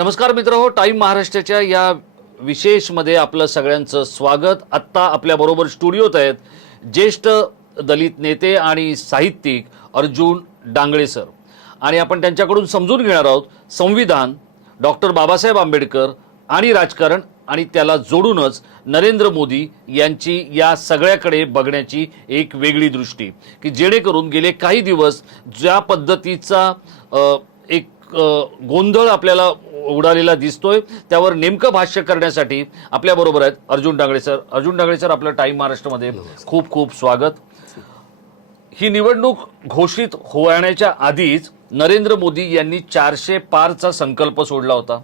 नमस्कार मित्रहो, टाइम महाराष्ट्राच्या या विशेषमध्ये आपलं सगळ्यांचं स्वागत। आत्ता आपल्याबरोबर स्टुडिओत आहेत ज्येष्ठ दलित नेते आणि साहित्यिक अर्जुन डांगळे सर, आणि आपण त्यांच्याकडून समजून घेणार आहोत संविधान, डॉक्टर बाबासाहेब आंबेडकर आणि राजकारण, आणि त्याला जोडूनच नरेंद्र मोदी यांची या सगळ्याकडे बघण्याची एक वेगळी दृष्टी, की जेणेकरून गेले काही दिवस ज्या पद्धतीचा एक गोंधळ आपल्याला उडालेला दिसतोय त्यावर नेमकं भाष्य करण्यासाठी आपल्या बरोबर आहेत अर्जुन डांगळे सर। अर्जुन डांगळे सर, आपलं टाइम महाराष्ट्रामध्ये खूप खूप स्वागत। ही निवडणूक घोषित होण्याच्या आधीच नरेंद्र मोदी यांनी 400 पारचा संकल्प सोडला होता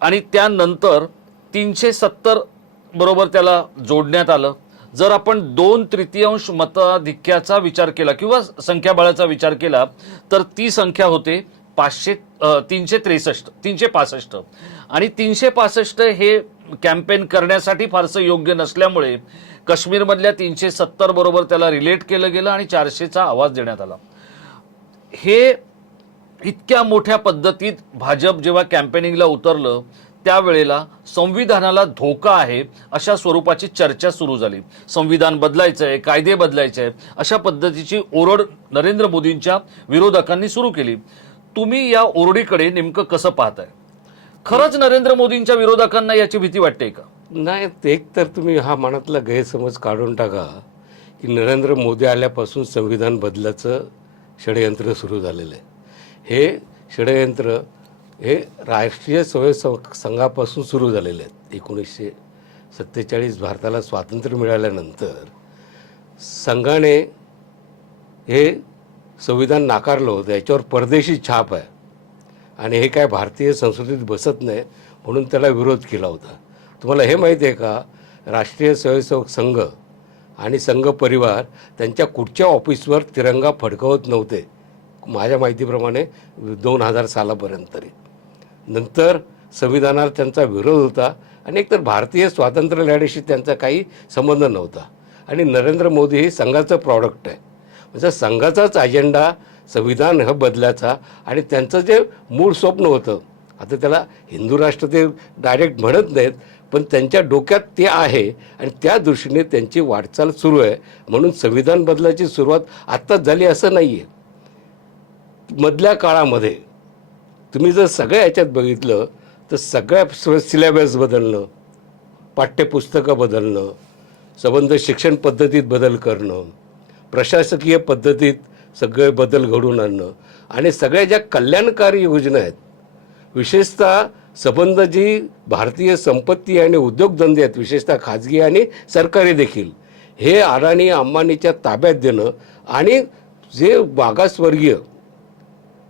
आणि त्यानंतर 370 बरोबर त्याला जोडण्यात आलं। जर आपण 2/3 मताधिक्याचा विचार केला किंवा संख्याबळाचा विचार केला तर ती संख्या होते 365, आणि 365 हे कॅम्पेन करण्यासाठी फारसं योग्य नसल्यामुळे काश्मीरमधल्या 370 बरोबर त्याला रिलेट केलं गेलं आणि 400चा आवाज देण्यात आला। हे इतक्या मोठ्या पद्धतीत भाजप जेव्हा कॅम्पेनिंगला उतरलं त्यावेळेला संविधानाला धोका आहे अशा स्वरूपाची चर्चा सुरू झाली। संविधान बदलायचंय, कायदे बदलायचे अशा पद्धतीची ओरड नरेंद्र मोदींच्या विरोधकांनी सुरू केली। तुम्ही या ओरडीकडे नेमकं कसं पाहताय? खरंच नरेंद्र मोदींच्या विरोधकांना याची भीती वाटते का? नाही, एक तर तुम्ही हा मनातला गैरसमज काढून टाका की नरेंद्र मोदी आल्यापासून संविधान बदलाचं षडयंत्र सुरू झालेलं आहे। हे षडयंत्र हे राष्ट्रीय स्वयंसेवक संघापासून सुरू झालेले आहेत। 1947 भारताला स्वातंत्र्य मिळाल्यानंतर संघाने हे संविधान नाकारलं होतं, याच्यावर परदेशी छाप आहे आणि हे काय भारतीय संस्कृतीत बसत नाही म्हणून त्याला विरोध केला होता। तुम्हाला हे माहिती आहे का, राष्ट्रीय स्वयंसेवक संघ आणि संघ परिवार त्यांच्या कुठच्या ऑफिसवर तिरंगा फडकवत नव्हते माझ्या माहितीप्रमाणे 2000 सालापर्यंत तरी। नंतर संविधानाला त्यांचा विरोध होता आणि एकतर भारतीय स्वातंत्र्य लढ्याशी त्यांचा काही संबंध नव्हता, आणि नरेंद्र मोदी हे संघाचं प्रॉडक्ट आहे। म्हणजे संघाचाच अजेंडा संविधान हा बदलाचा, आणि त्यांचं जे मूळ स्वप्न होतं, आता त्याला हिंदू राष्ट्र ते डायरेक्ट म्हणत नाहीत पण त्यांच्या डोक्यात ते आहे आणि त्या दृष्टीने त्यांची वाटचाल सुरू आहे। म्हणून संविधान बदलाची सुरुवात आत्ताच झाली असं नाही आहे। मधल्या काळामध्ये तुम्ही जर सगळ्या याच्यात बघितलं तर सगळ्या सिलेबस बदलणं, पाठ्यपुस्तकं बदलणं, संबंध शिक्षण पद्धतीत बदल करणं, प्रशासकीय पद्धतीत सगळे बदल घडवून आणणं, आणि सगळ्या ज्या कल्याणकारी योजना आहेत, विशेषतः संबंध जी भारतीय संपत्ती आणि उद्योगधंदे आहेत, विशेषतः खाजगी आणि सरकारी देखील, हे अडाणी अंबानीच्या ताब्यात देणं, आणि जे मागासवर्गीय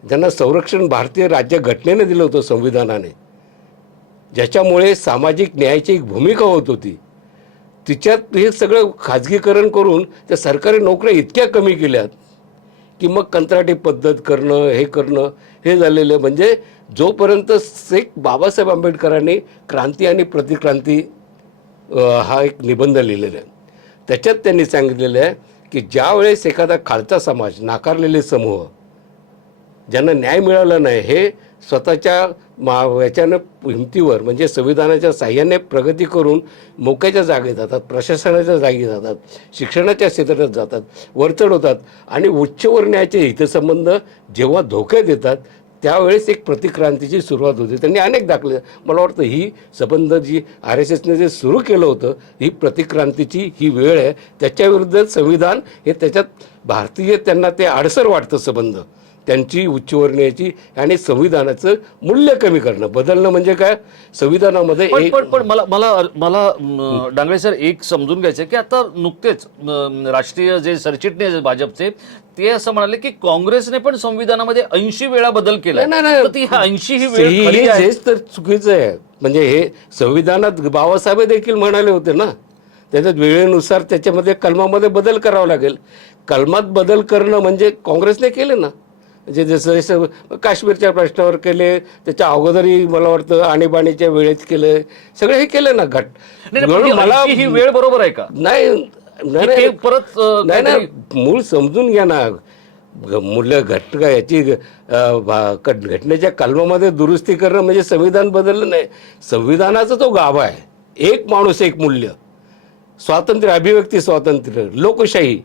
ज्यांना संरक्षण भारतीय राज्य घटनेने दिलं होतं संविधानाने, ज्याच्यामुळे सामाजिक न्यायाची एक भूमिका होत होती, तिच्यात हे सगळं खाजगीकरण करून त्या सरकारी नोकऱ्या इतक्या कमी केल्यात की मग कंत्राटी पद्धत करणं, हे करणं हे झालेलं। म्हणजे जोपर्यंत एक बाबासाहेब आंबेडकरांनी क्रांती आणि प्रतिक्रांती हा एक निबंध लिहिलेला आहे, त्याच्यात त्यांनी सांगितलेलं आहे की ज्यावेळेस एखादा खालचा समाज, नाकारलेले समूह, ज्यांना न्याय मिळाला नाही, हे स्वतःच्या याच्यानं हिमतीवर म्हणजे संविधानाच्या साह्याने प्रगती करून मोक्याच्या जागेत जातात, प्रशासनाच्या जागी जातात, शिक्षणाच्या क्षेत्रात जातात, वरचढ होतात, आणि उच्चवर्णीयाचे हितसंबंध जेव्हा धोक्यात येतात त्यावेळेस एक प्रतिक्रांतीची सुरुवात होते। त्यांनी अनेक दाखले, मला वाटतं ही संबंध जी RSSने जे सुरू केलं होतं, ही प्रतिक्रांतीची ही वेळ आहे। त्याच्याविरुद्ध संविधान हे त्याच्यात भारतीय त्यांना ते अडसर वाटतं संबंध, त्यांची उच्चवर्णीयाची, आणि संविधानाचं मूल्य कमी करणं, बदलणं म्हणजे काय संविधानामध्ये पण मला डांगळे सर एक समजून घ्यायचं की आता नुकतेच राष्ट्रीय जे सरचिटणीस भाजपचे ते असं म्हणाले की काँग्रेसने पण संविधानामध्ये 80 वेळा बदल केला, तर ती 80 ही वेळ खरी आहे तर चुकीचं आहे। म्हणजे हे संविधानात बाबासाहेब देखील म्हणाले होते ना, त्याच्यात वेळेनुसार त्याच्यामध्ये कलमामध्ये बदल करावा लागेल। कलमात बदल करणं म्हणजे काँग्रेसने केले ना, म्हणजे जसं जसं काश्मीरच्या प्रश्नावर केले, त्याच्या अगोदरही मला वाटतं आणीबाणीच्या वेळेत केलं, सगळे हे केलं ना घट। मला ही वेळ बरोबर आहे का? नाही, परत नाही, मूळ समजून घ्या ना। मूल्य याची घटनेच्या कलमामध्ये दुरुस्ती करणं म्हणजे संविधान बदललं नाही. संविधानाचा तो गाभा आहे. एक माणूस एक मूल्य, स्वातंत्र्य, अभिव्यक्ती स्वातंत्र्य, लोकशाही.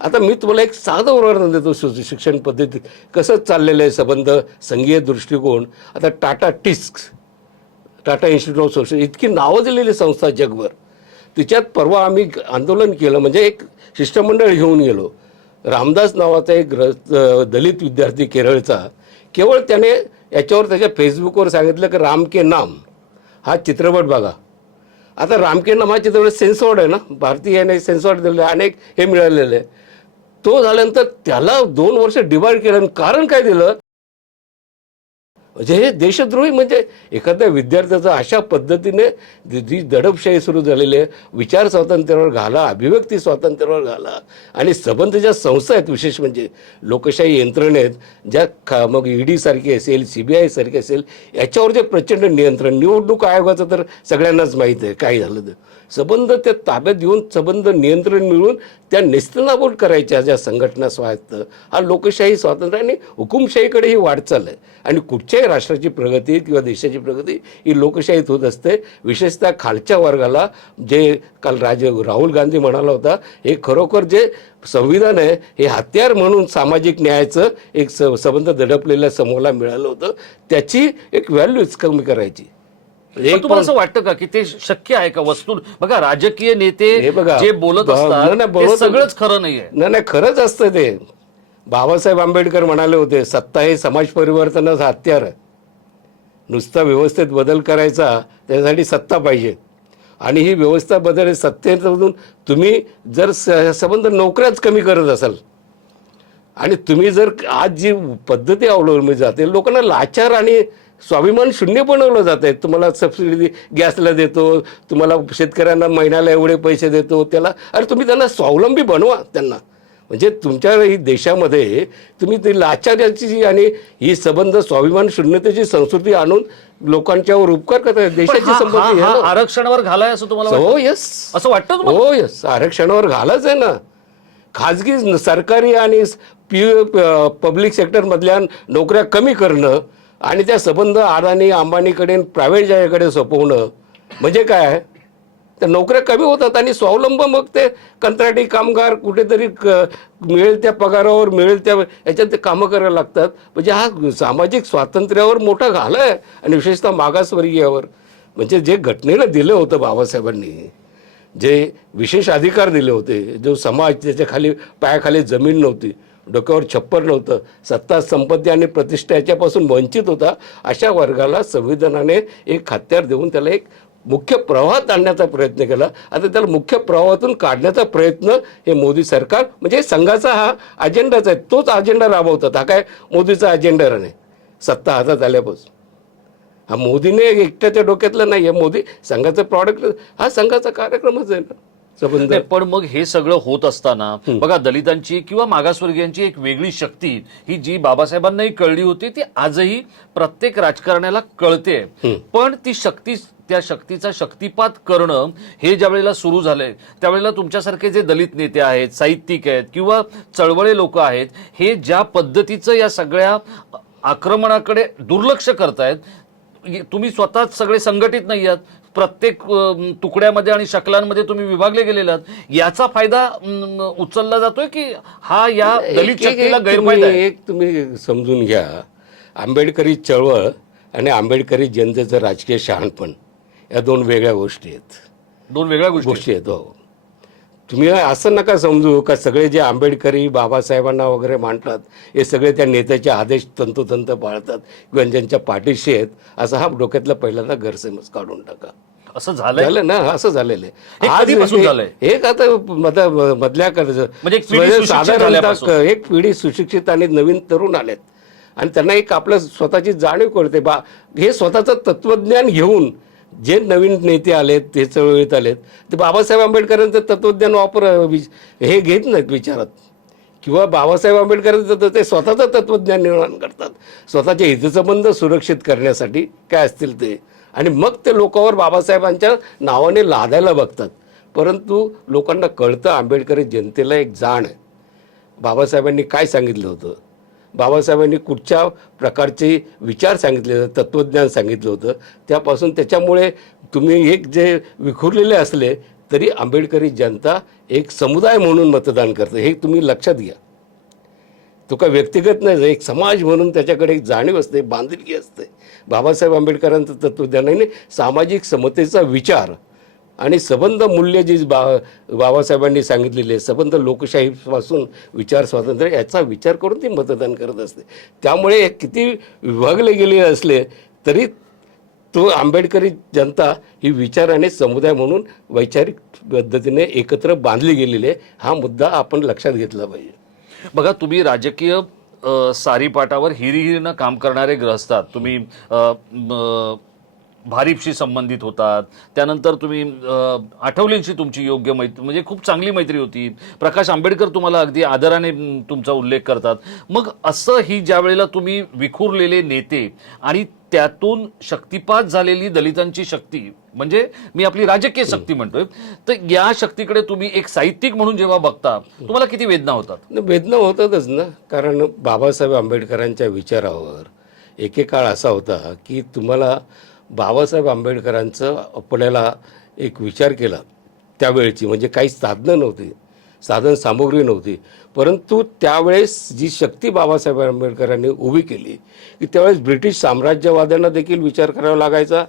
आता मी तुम्हाला एक साधं उदाहरण देतो. शिक्षण पद्धतीत कसं चाललेलं आहे संबंध, संघीय दृष्टिकोन. आता टाटा इन्स्टिट्यूट ऑफ सोशल, इतकी नावं दिलेली संस्था जगभर. तिच्यात परवा आम्ही आंदोलन केलं, म्हणजे एक शिष्टमंडळ घेऊन गेलो. रामदास नावाचा एक दलित विद्यार्थी केरळचा, केवळ त्याने याच्यावर त्याच्या फेसबुकवर सांगितलं की राम के नाम हा चित्रपट बघा. आता राम के नाम हा चित्रपट सेन्सॉर्ड आहे ना, भारतीयाने सेन्सॉर्ड दिलेलं आहे, अनेक हे मिळालेलं आहे. तो झाल्यानंतर त्याला 2 वर्ष डिवाइड केलं. कारण काय दिलं, म्हणजे हे देशद्रोही. म्हणजे एखाद्या विद्यार्थ्याचा अशा पद्धतीने जी दडपशाही सुरू झालेली आहे, विचार स्वातंत्र्यावर घाला, अभिव्यक्ती स्वातंत्र्यावर घाला. आणि संबंध ज्या संस्था आहेत, विशेष म्हणजे लोकशाही यंत्रणेत, ज्या मग ईडी सारखी असेल, CBI सारखी असेल, याच्यावर जे प्रचंड नियंत्रण, निवडणूक आयोगाचं तर सगळ्यांनाच माहीत आहे काय झालं तर. संबंध त्या ताब्यात घेऊन संबंध नियंत्रण मिळून त्या नेस्तनाबूत करायच्या ज्या संघटना स्वायत्त, हा लोकशाही स्वातंत्र्य आणि हुकुमशाहीकडे ही वाटचाल आहे. आणि कुठच्याही राष्ट्राची प्रगती किंवा देशाची प्रगती ही लोकशाहीत होत असते. विशेषतः खालच्या वर्गाला, जे काल राहुल गांधी म्हणाला होता, हे खरोखर जे संविधान आहे हे हत्यार म्हणून सामाजिक न्यायाचं एक संबंध दडपलेल्या समूहाला मिळालं होतं, त्याची एक व्हॅल्यूच कमी करायची. पण तुम्हाला असं वाटतं का की ते शक्य आहे का? वस्तू बघा, राजकीय नेते जे बोलत असतात ते सगळंच खरं नाहीये. नाही, खरंच असतं ते. बाबासाहेब आंबेडकर म्हणाले होते, सत्ता हे समाज परिवर्तनाचं हत्यार आहे. नुसता व्यवस्थेत बदल करायचा, त्यासाठी सत्ता पाहिजे. आणि ही व्यवस्था बदल सत्तेमधून तुम्ही जर संबंध नोकऱ्याच कमी करत असाल, आणि तुम्ही जर आज जी पद्धती अवलंबली जाते, लोकांना लाचार आणि स्वाभिमान शून्य बनवलं जात आहे. तुम्हाला सबसिडी गॅसला देतो, तुम्हाला शेतकऱ्यांना महिन्याला एवढे पैसे देतो, त्याला अरे तुम्ही त्यांना स्वावलंबी बनवा. त्यांना म्हणजे तुमच्या ही देशामध्ये तुम्ही ती लाचाराची आणि ही संबंध स्वाभिमान शून्यतेची संस्कृती आणून लोकांच्यावर उपकार करताय. देशाची संबंधी आरक्षणावर घालाय असं तुम्हाला हो यस असं वाटतं? हो यस, आरक्षणावर घालाच आहे ना. खाजगी, सरकारी आणि पब्लिक सेक्टरमधल्या नोकऱ्या कमी करणं आणि त्या संबंध अदानी अंबानीकडे प्रायव्हेट जागेकडे सोपवणं म्हणजे काय, त्या नोकऱ्या कमी होतात आणि स्वावलंब मग ते कंत्राटी कामगार कुठेतरी मिळेल त्या पगारावर, मिळेल त्या याच्यात ते कामं करायला लागतात. म्हणजे हा सामाजिक स्वातंत्र्यावर मोठा घाला आहे. आणि विशेषतः मागासवर्गीयावर, म्हणजे जे घटनेला दिलं होतं बाबासाहेबांनी, जे विशेष अधिकार दिले होते, जो समाज त्याच्या खाली पायाखाली जमीन नव्हती, डोक्यावर छप्पर नव्हतं, सत्ता, संपत्ती आणि प्रतिष्ठा याच्यापासून वंचित होता, अशा वर्गाला संविधानाने एक हत्यार देऊन त्याला एक मुख्य प्रवाहात आणण्याचा प्रयत्न केला. आता त्याला मुख्य प्रवाहातून काढण्याचा प्रयत्न हे मोदी सरकार, म्हणजे संघाचा हा अजेंडाच आहे, तोच अजेंडा राबवतात. हा काय मोदीचा अजेंडा नाही, सत्ता हातात आल्यापासून. हा मोदीने एकट्याच्या डोक्यातलं नाही आहे, मोदी संघाचं प्रॉडक्ट, हा संघाचा कार्यक्रमच आहे ना संबंध. पण मग हे सगळं होत असताना बघा, दलितांची किंवा मागासवर्गीयांची एक वेगळी शक्ती ही जी बाबासाहेबांनाही कळली होती, ती आजही प्रत्येक राजकारण्याला कळते. पण ती शक्ती, त्या शक्तीचा शक्तिपात करणं हे ज्या वेळेला सुरू झालंय, त्यावेळेला तुमच्यासारखे जे दलित नेते आहेत, साहित्यिक आहेत किंवा चळवळे लोक आहेत, हे ज्या पद्धतीचं या सगळ्या आक्रमणाकडे दुर्लक्ष करतायत. तुम्ही स्वतःच सगळे संघटित नाही आहात, प्रत्येक तुकड्यामध्ये आणि शकलांमध्ये तुम्ही विभागले गेलेले आहात. याचा फायदा उचलला जातोय की हा या दलित शक्तीला गैरफायदा आहे? एक तुम्ही समजून घ्या, आंबेडकरी चळवळ आणि आंबेडकरी जनतेचं राजकीय शहाणपण या दोन वेगळ्या गोष्टी आहेत. दोन वेगळ्या गोष्टी आहेत. हो, तुम्ही असं नका समजू का सगळे जे आंबेडकरी बाबासाहेबांना वगैरे मांडतात हे सगळे त्या नेत्याचे आदेश तंतोतंत पाळतात किंवा ज्यांच्या पाठीशी आहेत, असा हा डोक्यातला पहिल्यांदा गैरसमज काढून टाका. असं झालं ना, असं झालेलं आहे. आजपासून झालंय एक आता मधल्या म्हणजे साधारणतः एक पिढी सुशिक्षित आणि नवीन तरुण आलेत आणि त्यांना एक आपलं स्वतःची जाणीव कळते. हे स्वतःचं तत्वज्ञान घेऊन जे नवीन नेते आलेत, ते चळवळीत आलेत, ते बाबासाहेब आंबेडकरांचं तत्वज्ञान हे घेत नाहीत विचारात, किंवा बाबासाहेब आंबेडकरांचं ते स्वतःचं तत्वज्ञान निर्माण करतात स्वतःचे हितसंबंध सुरक्षित करण्यासाठी काय असतील ते, आणि मग ते लोकांवर बाबासाहेबांच्या नावाने लादायला बघतात. परंतु लोकांना कळतं, आंबेडकरी जनतेला एक जाण आहे, बाबासाहेबांनी काय सांगितलं होतं, बाबासाहेबांनी कुठच्या प्रकारचे विचार सांगितले होते, तत्त्वज्ञान सांगितलं होतं, त्याच्यामुळे तुम्ही एक जे विखुरलेले असले तरी आंबेडकरी जनता एक समुदाय म्हणून मतदान करते, हे तुम्ही लक्षात घ्या. तो काय व्यक्तिगत नाही, एक समाज म्हणून त्याच्याकडे एक जाणीव असते, बांधिलकी असते. बाबासाहेब आंबेडकरांचं तत्त्वज्ञानाने सामाजिक समतेचा विचार आणि सबंध मूल्य जी बाबासाहेबांनी सांगितलेले, सबंध लोकशाहीपासून विचार स्वातंत्र्य याचा विचार करून ती मतदान करत असते. त्यामुळे किती विभागले गेले असले तरी तो आंबेडकरी जनता ही विचाराने समुदाय म्हणून वैचारिक पद्धतीने एकत्र बांधली गेलेली आहे. हा मुद्दा आपण लक्षात घेतला पाहिजे. बघा, तुम्ही राजकीय सारीपाटावर हिरीहिरीनं काम करणारे ग्रस्त आहात. तुम्ही भारिपशी संबंधित होतात, त्यानंतर तुम्ही आठवलेंशी तुमची योग्य मैत्री, म्हणजे खूप चांगली मैत्री होती. प्रकाश आंबेडकर तुम्हाला अगदी आदराने तुमचा उल्लेख करतात. मग असं ही ज्या वेळेला तुम्ही विखुरलेले नेते आणि त्यातून शक्तिपात झालेली दलितांची शक्ती, म्हणजे मी आपली राजकीय शक्ती म्हणतोय, तर या शक्तीकडे तुम्ही एक साहित्यिक म्हणून जेव्हा बघता तुम्हाला किती वेदना होतात? वेदना होतातच ना, कारण बाबासाहेब आंबेडकरांच्या विचारावर एकेकाळ असा होता की तुम्हाला बाबासाहेब आंबेडकरांचं आपल्याला एक विचार केला त्यावेळची, म्हणजे काही साधनं नव्हती, साधन सामुग्री नव्हती, परंतु त्यावेळेस जी शक्ती बाबासाहेब आंबेडकरांनी उभी केली की त्यावेळेस ब्रिटिश साम्राज्यवाद्यांना देखील विचार करावा लागायचा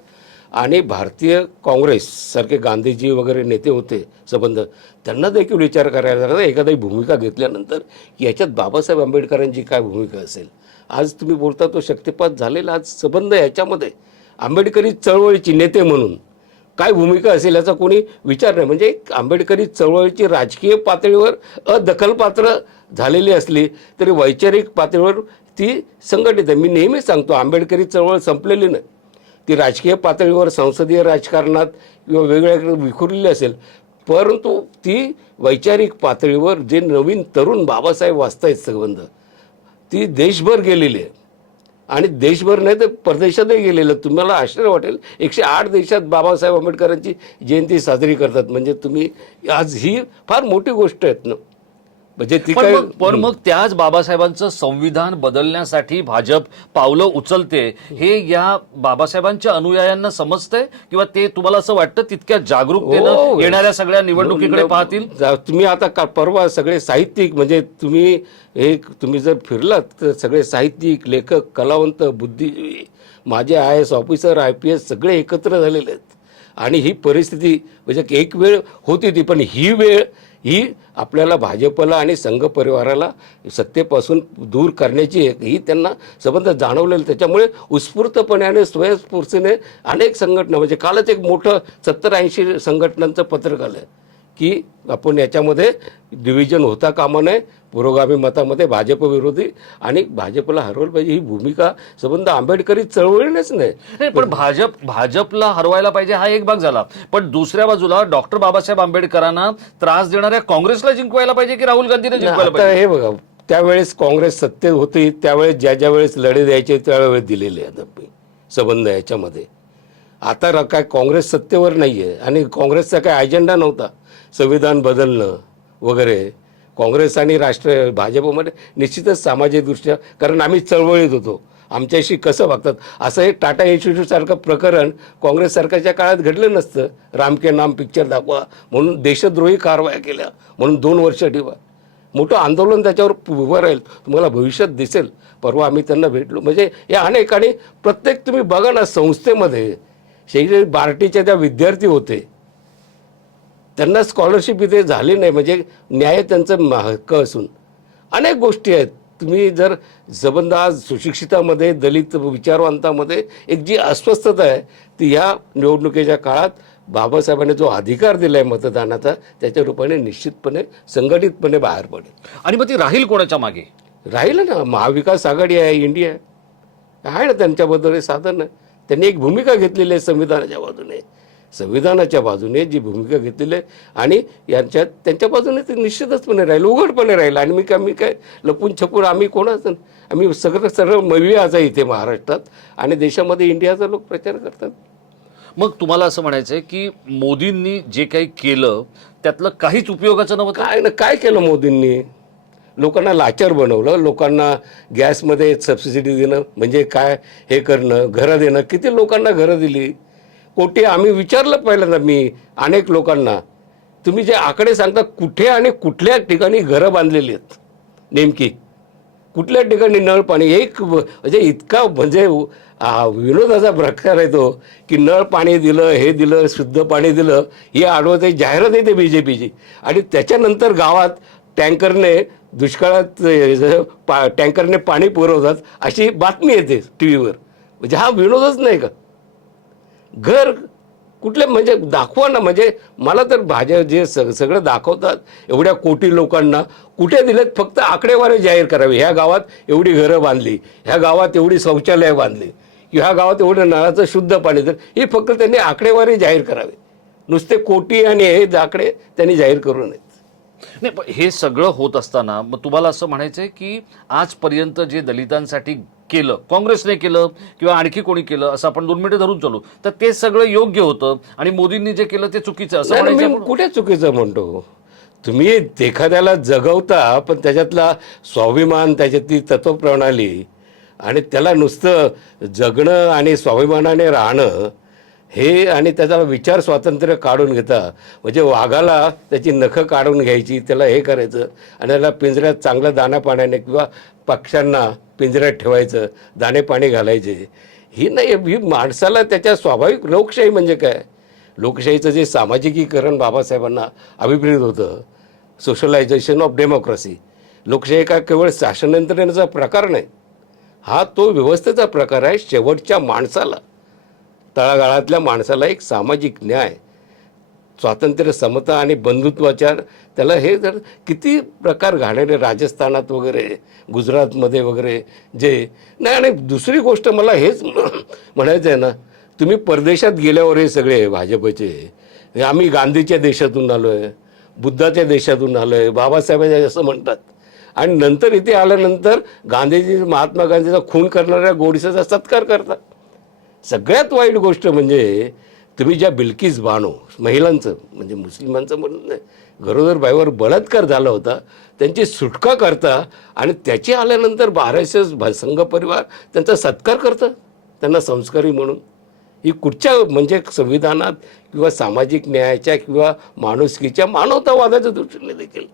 आणि भारतीय काँग्रेससारखे गांधीजी वगैरे नेते होते संबंध, त्यांना देखील विचार करायला लागायचा एखादी भूमिका घेतल्यानंतर की याच्यात बाबासाहेब आंबेडकरांची काय भूमिका असेल. आज तुम्ही बोलता तो शक्तिपात झालेला आज संबंध याच्यामध्ये आंबेडकरी चळवळीची नेते म्हणून काय भूमिका असेल याचा कोणी विचार नाही. म्हणजे आंबेडकरी चळवळीची राजकीय पातळीवर अदखलपात्र झालेली असली तरी वैचारिक पातळीवर ती संघटित आहे. मी नेहमीच सांगतो, आंबेडकरी चळवळ संपलेली नाही, ती राजकीय पातळीवर संसदीय राजकारणात किंवा वेगवेगळ्या विखुरलेली असेल, परंतु ती वैचारिक पातळीवर जे नवीन तरुण बाबासाहेब वाचतायत संबंध ती देशभर गेलेली आहे आणि देशभर नाही तर परदेशातही गेलेलं. तुम्हाला आश्चर्य वाटेल, 108 देशात बाबासाहेब आंबेडकरांची जयंती साजरी करतात. म्हणजे तुम्ही आज ही फार मोठी गोष्ट आहेत ना. म्हणजे ती काय, पण मग त्याच बाबासाहेबांचं संविधान बदलण्यासाठी भाजप पावलं उचलते, हे या बाबासाहेबांच्या अनुयायांना समजतंय किंवा ते तुम्हाला असं वाटतं तितक्या जागरूकतेनं येणाऱ्या सगळ्या निवडणुकीकडे पाहतील? तुम्ही आता परवा सगळे साहित्यिक, म्हणजे तुम्ही जर फिरलात तर सगळे साहित्यिक, लेखक, कलावंत, बुद्धिजीवी, माझे IAS ऑफिसर, IPS सगळे एकत्र झालेले आहेत. आणि ही परिस्थिती म्हणजे एक वेळ होती ती, पण ही वेळ ही आपल्याला भाजपला आणि संघ परिवाराला सत्तेपासून दूर करण्याची ही त्यांना संबंध जाणवलेलं. त्याच्यामुळे उत्स्फूर्तपणे आणि स्वयंस्फूर्तीने अनेक संघटना, म्हणजे कालच एक मोठं 70-80 संघटनांचं पत्रक आलं की आपण याच्यामध्ये डिव्हिजन होता कामा नये, पुरोगामी मतामध्ये भाजप विरोधी आणि भाजपला हरवलं पाहिजे ही भूमिका संबंध आंबेडकरी चळवळीनेच नाही. पण भाजपला हरवायला पाहिजे हा एक भाग झाला, पण दुसऱ्या बाजूला डॉक्टर बाबासाहेब आंबेडकरांना त्रास देणाऱ्या काँग्रेसला जिंकवायला पाहिजे की राहुल गांधीने जिंकवायला पाहिजे? हे बघा, त्यावेळेस काँग्रेस सत्तेत होती, त्यावेळेस ज्या वेळेस लढे द्यायचे त्यावेळेस दिलेले आहेत संबंध याच्यामध्ये. आता काय काँग्रेस सत्तेवर नाही आहे आणि काँग्रेसचा काय अजेंडा नव्हता संविधान बदलणं वगैरे. काँग्रेस आणि भाजपमध्ये निश्चितच सामाजिकदृष्ट्या, कारण आम्ही चळवळीत होतो, आमच्याशी कसं वागतात असं एक टाटा इन्स्टिट्यूटसारखं प्रकरण काँग्रेस सरकारच्या काळात घडलं नसतं. राम के नाम पिक्चर दाखवा म्हणून देशद्रोही कारवाया केल्या म्हणून 2 वर्ष ठेवा, मोठं आंदोलन त्याच्यावर उभं राहील, तुम्हाला भविष्यात दिसेल. परवा आम्ही त्यांना भेटलो, म्हणजे या अनेक आणि प्रत्येक तुम्ही बघा ना, संस्थेमध्ये शेजारी बार्टीच्या त्या विद्यार्थी होते, त्यांना स्कॉलरशिप इथे झाली नाही, म्हणजे न्याय त्यांचं हक्क असून अनेक गोष्टी आहेत. तुम्ही जर संबंध आज सुशिक्षितामध्ये, दलित विचारवंतामध्ये एक जी अस्वस्थता आहे ती ह्या निवडणुकीच्या काळात बाबासाहेबांनी जो अधिकार दिला आहे मतदानाचा त्याच्या रूपाने निश्चितपणे संघटितपणे बाहेर पडेल. आणि मग ती राहील कोणाच्या मागे? राहील ना, महाविकास आघाडी आहे, इंडिया आहे ना, त्यांच्याबद्दल साधन आहे. त्यांनी एक भूमिका घेतलेली आहे संविधानाच्या बाजूने जी भूमिका घेतलेली आहे आणि त्यांच्या बाजूने ते निश्चितचपणे राहील, उघडपणे राहील. आणि मी काय लपून छपून आम्ही कोणाचं, आम्ही सरळ मवियाचा इथे महाराष्ट्रात आणि देशामध्ये इंडियाचा लोक प्रचार करतात. मग तुम्हाला असं म्हणायचंय की मोदींनी जे काही केलं त्यातलं काहीच उपयोगाचं नव्हतं? काय केलं मोदींनी? लोकांना लाचार बनवलं. लोकांना गॅसमध्ये सबसिडी देणं म्हणजे काय हे करणं, घरं देणं. किती लोकांना घरं दिली, कोटी. आम्ही विचारलं पहिल्यांदा, मी अनेक लोकांना, तुम्ही जे आकडे सांगता कुठे आणि कुठल्या ठिकाणी घरं बांधलेली आहेत, नेमकी कुठल्या ठिकाणी नळ पाणी, एक म्हणजे इतका म्हणजे विनोदाचा प्रकार आहे तो, की नळ पाणी दिलं, हे दिलं, शुद्ध पाणी दिलं, ही आडवते जाहिरात येते BJPची. आणि त्याच्यानंतर गावात टँकरने दुष्काळात टँकरने पाणी पुरवतात अशी बातमी येते TV वर. म्हणजे हा विनोदच नाही का? घर कुठले म्हणजे दाखवा ना. म्हणजे मला तर भाजप जे सगळं दाखवतात एवढ्या कोटी लोकांना कुठे दिलेत, फक्त आकडेवारी जाहीर करावी. ह्या गावात एवढी घरं बांधली, ह्या गावात एवढी शौचालय बांधली, ह्या गावात एवढं नळाचं शुद्ध पाणी दिलं, ही फक्त त्यांनी आकडेवारी जाहीर करावी. नुसते कोटी आणि हे आकडे त्यांनी जाहीर करू नयेत. नाही, पण हे सगळं होत असताना मग तुम्हाला असं म्हणायचंय की आजपर्यंत जे दलितांसाठी केलं, काँग्रेसने केलं किंवा आणखी कोणी केलं, असं आपण 2 मिनिटं धरून चालू, तर ते सगळं योग्य होतं आणि मोदींनी जे केलं ते चुकीचं असं नाही, म्हणायचं मी आपण? कुठे चुकीचं म्हणतो? तुम्ही एखाद्याला जगवता, पण त्याच्यातला स्वाभिमान, त्याच्यातली तत्वप्रणाली आणि त्याला नुसतं जगणं आणि स्वाभिमानाने राहणं हे आणि त्याचा विचार स्वातंत्र्य काढून घेता. म्हणजे वाघाला त्याची नखं काढून घ्यायची, त्याला हे करायचं आणि त्याला पिंजऱ्यात चांगलं दाना पाण्याने किंवा पक्ष्यांना पिंजऱ्यात ठेवायचं, दाणे पाणी घालायचे. ही नाही, ही माणसाला त्याच्या स्वाभाविक. लोकशाही म्हणजे काय? लोकशाहीचं जे सामाजिकीकरण बाबासाहेबांना अभिप्रेत होतं, सोशलायझेशन ऑफ डेमोक्रेसी. लोकशाही का केवळ शासन यंत्रणेचा प्रकार नाही, हा तो व्यवस्थेचा प्रकार आहे. शेवटच्या माणसाला, तळागाळातल्या माणसाला एक सामाजिक न्याय, स्वातंत्र्य, समता आणि बंधुत्वाच्या, त्याला हे जर किती प्रकार घाणेरे राजस्थानात वगैरे, गुजरातमध्ये वगैरे जे नाही. आणि दुसरी गोष्ट मला हेच म्हणायचं आहे ना, तुम्ही परदेशात गेल्यावर हे सगळे भाजपचे, आम्ही गांधीच्या देशातून आलो आहे, बुद्धाच्या देशातून आलो आहे, बाबासाहेबांच्या असं म्हणतात, आणि नंतर इथे आल्यानंतर गांधीजी, महात्मा गांधीचा खून करणाऱ्या गोडसेचा सत्कार करतात. सगळ्यात वाईट गोष्ट म्हणजे तुम्ही ज्या बिल्किस बानो, महिलांचं म्हणजे मुस्लिमांचं म्हणून नाही, गरोदर बाईवर बलात्कार झाला होता, त्यांची सुटका करता आणि त्याची आल्यानंतर RSS संघ परिवार त्यांचा सत्कार करतं, त्यांना संस्कारी म्हणून. ही कुठच्या म्हणजे संविधानात किंवा सामाजिक न्यायाच्या किंवा माणुसकीच्या, मानवतावादाच्या दृष्टीने देखील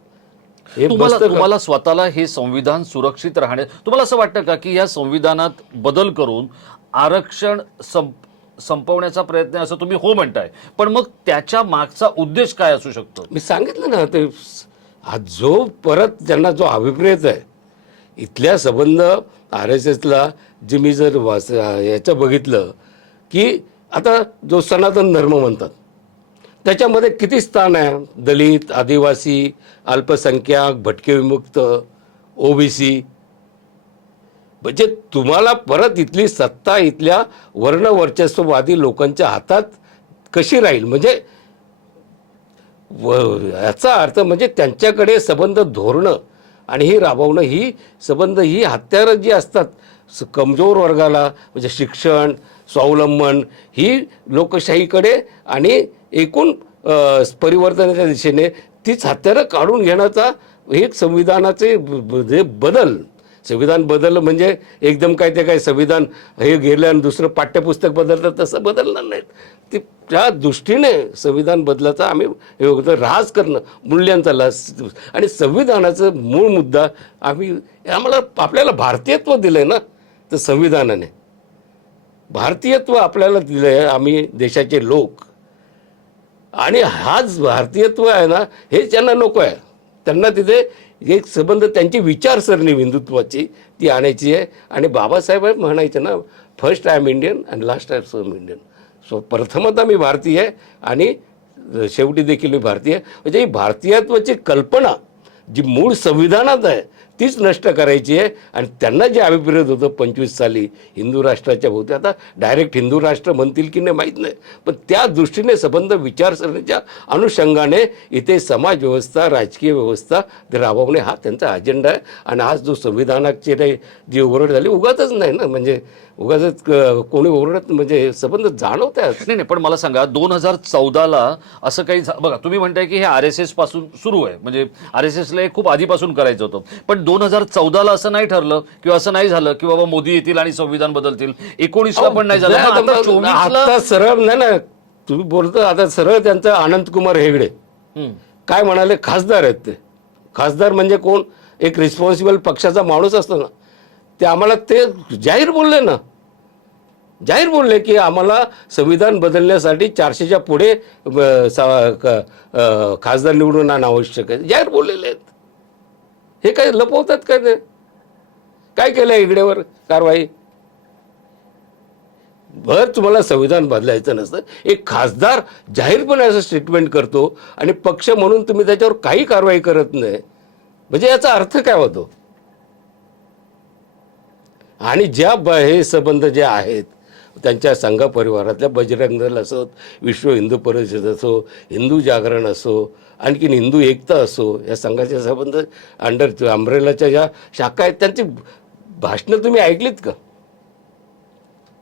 हे तुम्हाला स्वतःला हे संविधान सुरक्षित राहणे, तुम्हाला असं वाटतं का की या संविधानात बदल करून आरक्षण संपवण्याचा प्रयत्न, असं तुम्ही हो म्हणताय, पण मग त्याच्या मागचा उद्देश काय असू शकतो? मी सांगितलं ना, ते हा जो परत ज्यांना जो अभिप्रेत आहे इथल्या संबंध RSSला, जे मी जर याचं बघितलं की आता जो सनातन धर्म म्हणतात त्याच्यामध्ये किती स्थान आहे? दलित, आदिवासी, अल्पसंख्याक, भटके विमुक्त, OBC. म्हणजे तुम्हाला परत इथली सत्ता इथल्या वर्णवर्चस्ववादी लोकांच्या हातात कशी राहील? म्हणजे याचा अर्थ म्हणजे त्यांच्याकडे संबंध धोरणं आणि ही राबवणं, ही संबंध, ही हत्यारं जी असतात कमजोर वर्गाला, म्हणजे शिक्षण, स्वावलंबन, ही लोकशाहीकडे आणि एकूण परिवर्तनाच्या दिशेने तीच हत्यारं काढून घेण्याचा एक संविधानाचे बदल. संविधान बदललं म्हणजे एकदम काय ते काय संविधान हे गेलं आणि दुसरं पाठ्यपुस्तक बदललं तसं बदलणार नाहीत. ती त्या दृष्टीने संविधान बदलाचा आम्ही हे होतं, ऱ्हास करणं, मूल्यांचा लस. आणि संविधानाचं मूळ मुद्दा आम्हाला आपल्याला भारतीयत्व दिलं आहे ना, तर संविधानाने भारतीयत्व आपल्याला दिलं आहे, आम्ही देशाचे लोक. आणि हाच भारतीयत्व आहे ना, हे त्यांना नको आहे. त्यांना तिथे एक संबंध, त्यांची विचारसरणी हिंदुत्वाची ती आणायची आहे. आणि बाबासाहेब म्हणायचे ना, first I am Indian and last I am Indian. So प्रथमतः मी भारतीय आहे आणि शेवटी देखील मी भारतीय आहे. म्हणजे ही भारतीयत्वाची कल्पना जी मूळ संविधानात आहे तीच नष्ट करायची आहे. आणि त्यांना जे अभिप्रेत होतं 25 साली हिंदू राष्ट्राच्या भोवती, आता डायरेक्ट हिंदू राष्ट्र म्हणतील की नाही माहीत नाही, पण त्या दृष्टीने संबंध विचारसरणीच्या अनुषंगाने इथे समाज व्यवस्था, राजकीय व्यवस्था राबवणे हा त्यांचा अजेंडा आहे. आणि आज जो संविधानाची जी ओरड झाली उगाचच नाही ना, म्हणजे उगाच कोणी ओरडत म्हणजे संबंध जाणवत आहे. नाही नाही, पण मला सांगा 2014ला असं काही बघा, तुम्ही म्हणताय की हे RSS पासून सुरू आहे, म्हणजे RSSला खूप आधीपासून करायचं होतं, पण 2014ला असं नाही ठरलं किंवा असं नाही झालं की बाबा मोदी येतील आणि संविधान बदलतील. 19ला पण नाही झालं, मग आता 24ला आता सरळ नाही ना तुम्ही बोलतो, आता सरळ त्यांचं अनंतकुमार हेगडे काय म्हणाले, खासदार आहेत ते. खासदार म्हणजे कोण, एक रिस्पॉन्सिबल पक्षाचा माणूस असतो ना, ते आम्हाला ते जाहीर बोलले ना, जाहीर बोलले की आम्हाला संविधान बदलण्यासाठी 400च्या पुढे खासदार निवडून आणणं आवश्यक आहे. जाहीर बोललेले आहेत. हे काय लपवतात काय, ते काय केलं हेगडेवर कारवाई? भर तुम्हाला संविधान बदलायचं नसतं, एक खासदार जाहीरपणे असं स्टेटमेंट करतो आणि पक्ष म्हणून तुम्ही त्याच्यावर काही कारवाई करत नाही, म्हणजे याचा अर्थ काय होतो? आणि ज्या हे संबंध जे आहेत त्यांच्या संघ परिवारातल्या बजरंग दल असो, विश्व हिंदू परिषद असो, हिंदू जागरण असो, आणखीन हिंदू एकता असो, या संघाचे संबंध अंडर अम्ब्रेलाच्या ज्या शाखा आहेत त्यांची भाषणं तुम्ही ऐकलीत का?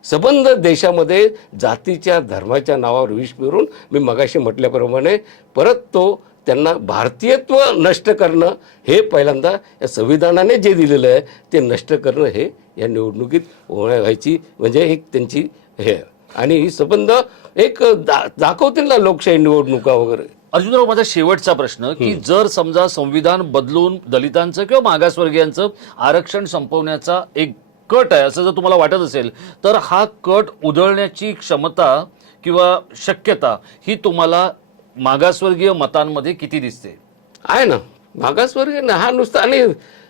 संबंध देशामध्ये जातीच्या धर्माच्या नावावर विष पेरून मी मगाशी म्हटल्याप्रमाणे परत तो त्यांना भारतीयत्व नष्ट करणं हे पहिल्यांदा या संविधानाने जे दिलेलं आहे ते नष्ट करणं हे या निवडणुकीत व्हायची म्हणजे एक त्यांची हे. आणि ही संबंध एक दाखवतील ना लोकशाही निवडणुका वगैरे. अर्जुनराव, माझा शेवटचा प्रश्न की जर समजा संविधान बदलून दलितांचं किंवा मागासवर्गीयांचं आरक्षण संपवण्याचा एक कट आहे असं जर तुम्हाला वाटत असेल, तर हा कट उधळण्याची क्षमता किंवा शक्यता ही तुम्हाला मागासवर्गीय मतांमध्ये किती दिसते? आहे ना, मागासवर्गीय ना हा नुसता, आणि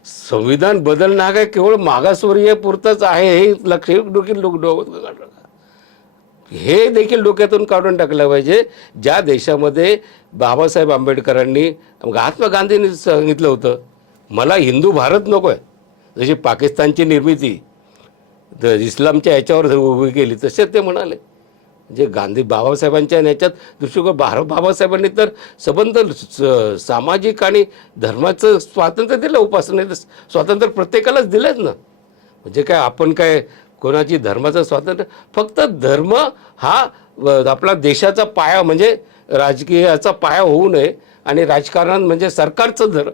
संविधान बदलणं हा काय केवळ मागासवर्गीय पुरतंच आहे हे लक्ष हे देखील डोक्यातून काढून टाकलं पाहिजे. ज्या देशामध्ये बाबासाहेब आंबेडकरांनी, महात्मा गांधींनी सांगितलं होतं मला हिंदू भारत नको आहे, जशी पाकिस्तानची निर्मिती इस्लामच्या याच्यावर उभी केली तसे ते म्हणाले. म्हणजे गांधी बाबासाहेबांच्या याच्यात दृष्टिकोन बाबासाहेबांनी तर संबंध सामाजिक आणि धर्माचं स्वातंत्र्य दिलं, उपासनेचं स्वातंत्र्य प्रत्येकालाच दिलंच ना. म्हणजे काय आपण काय कोणाची धर्माचं स्वातंत्र्य, फक्त धर्म हा आपला देशाचा पाया म्हणजे राजकीयाचा पाया होऊ नये आणि राजकारण म्हणजे सरकारचं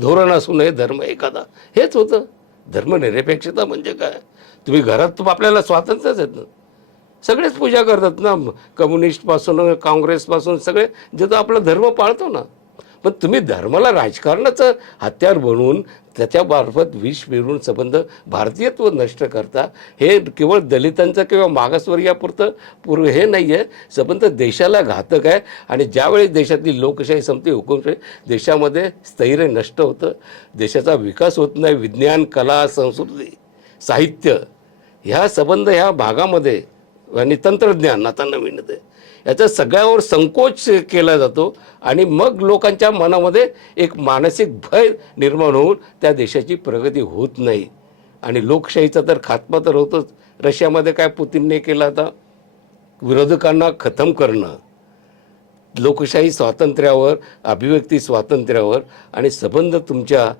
धोरण असू नये धर्म एखादा, हेच होतं. धर्मनिरपेक्षता म्हणजे काय, तुम्ही घरात आपल्याला स्वातंत्र्यच आहेत ना, सगळेच पूजा करतात ना, कम्युनिस्टपासून काँग्रेसपासून सगळे जिथं आपला धर्म पाळतो ना. पण तुम्ही धर्माला राजकारणाचं हत्यार बनवून त्याच्यामार्फत विष पेरून संबंध भारतीयत्व नष्ट करता, हे केवळ दलितांचं किंवा मागासवर्गीयापुरतं हे नाही आहे, संबंध देशाला घातक आहे. आणि ज्यावेळी देशातली लोकशाही संपते, हुकुमशाही, देशामध्ये स्थैर्य नष्ट होतं, देशाचा विकास होत नाही. विज्ञान, कला, संस्कृती, साहित्य ह्या संबंध ह्या भागामध्ये आणि तंत्रज्ञान आता नवीन आहे याचा सगळ्यावर संकोच केला जातो आणि मग लोकांच्या मनामध्ये एक मानसिक भय निर्माण होऊन त्या देशाची प्रगती होत नाही. आणि लोकशाहीचा तर खात्मा तर होतोच. रशियामध्ये काय पुतीनने केलं, आता विरोधकांना खतम करणं, लोकशाही स्वातंत्र्यावर, अभिव्यक्ती स्वातंत्र्यावर आणि संबंध तुमच्या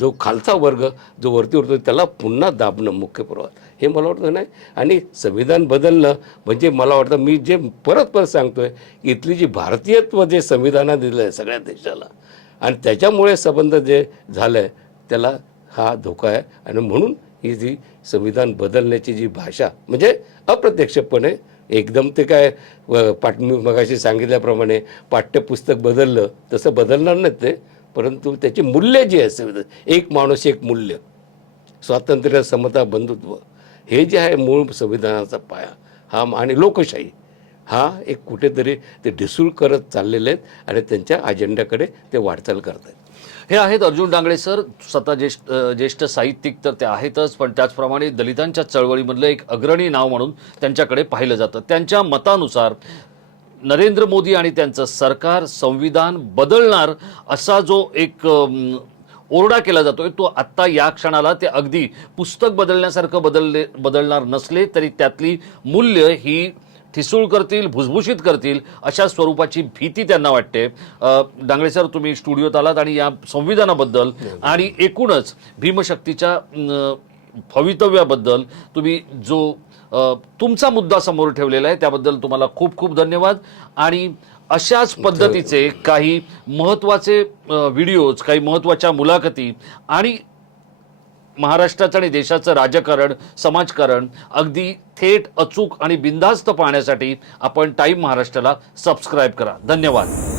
जो खालचा वर्ग जो वरती उरतो त्याला पुन्हा दाबणं मुख्य पुरावा हे मला वाटतं नाही. आणि संविधान बदलणं म्हणजे मला वाटतं, मी जे परत सांगतोय की इथली जी भारतीयत्व जे संविधानात दिलं आहे सगळ्या देशाला आणि त्याच्यामुळे संबंध जे झालं आहे त्याला हा धोका आहे. आणि म्हणून ही जी संविधान बदलण्याची जी भाषा म्हणजे अप्रत्यक्षपणे एकदम ते काय मी मगाशी सांगितल्याप्रमाणे पाठ्यपुस्तक बदललं तसं बदलणार नाही ते, परंतु त्याची मूल्य जी आहे संविधान, एक माणूस एक मूल्य, स्वातंत्र्य, समता, बंधुत्व हे जे आहे मूळ संविधानाचा पाया हा आणि लोकशाही हा एक कुठेतरी ते ढिसूळ करत चाललेले आहेत आणि त्यांच्या अजेंड्याकडे ते वाटचाल करत आहेत. हे आहेत अर्जुन डांगळे सर, स्वतः ज्येष्ठ साहित्यिक तर ते आहेतच, पण त्याचप्रमाणे दलितांच्या चळवळीमधलं एक अग्रणी नाव म्हणून त्यांच्याकडे पाहिलं जातं. त्यांच्या मतानुसार नरेंद्र मोदी आणि त्यांचं सरकार संविधान बदलणार असा जो एक ओरडा केला जातोय तो आत्ता या क्षणाला ते अगदी पुस्तक बदलण्यासारखं बदलणार नसले तरी त्यातली मूल्य ही ठिसूळ करतील, भुसभुशीत करतील अशा स्वरूपाची भीती त्यांना वाटते. डांगळे सर, तुम्ही स्टुडिओत आलात आणि या संविधानाबद्दल आणि एकूणच भीमशक्तीच्या भवितव्याबद्दल तुम्ही जो तुमचा मुद्दा समोर ठेवलेला आहे त्याबद्दल तुम्हाला खूप खूप धन्यवाद. आणि अशाच पद्धतीचे काही महत्त्वाचे व्हिडिओज, काही महत्त्वाच्या मुलाखती आणि महाराष्ट्राचं आणि देशाचं राजकारण, समाजकारण अगदी थेट, अचूक आणि बिनधास्त पाहण्यासाठी आपण टाइम महाराष्ट्राला सबस्क्राईब करा. धन्यवाद.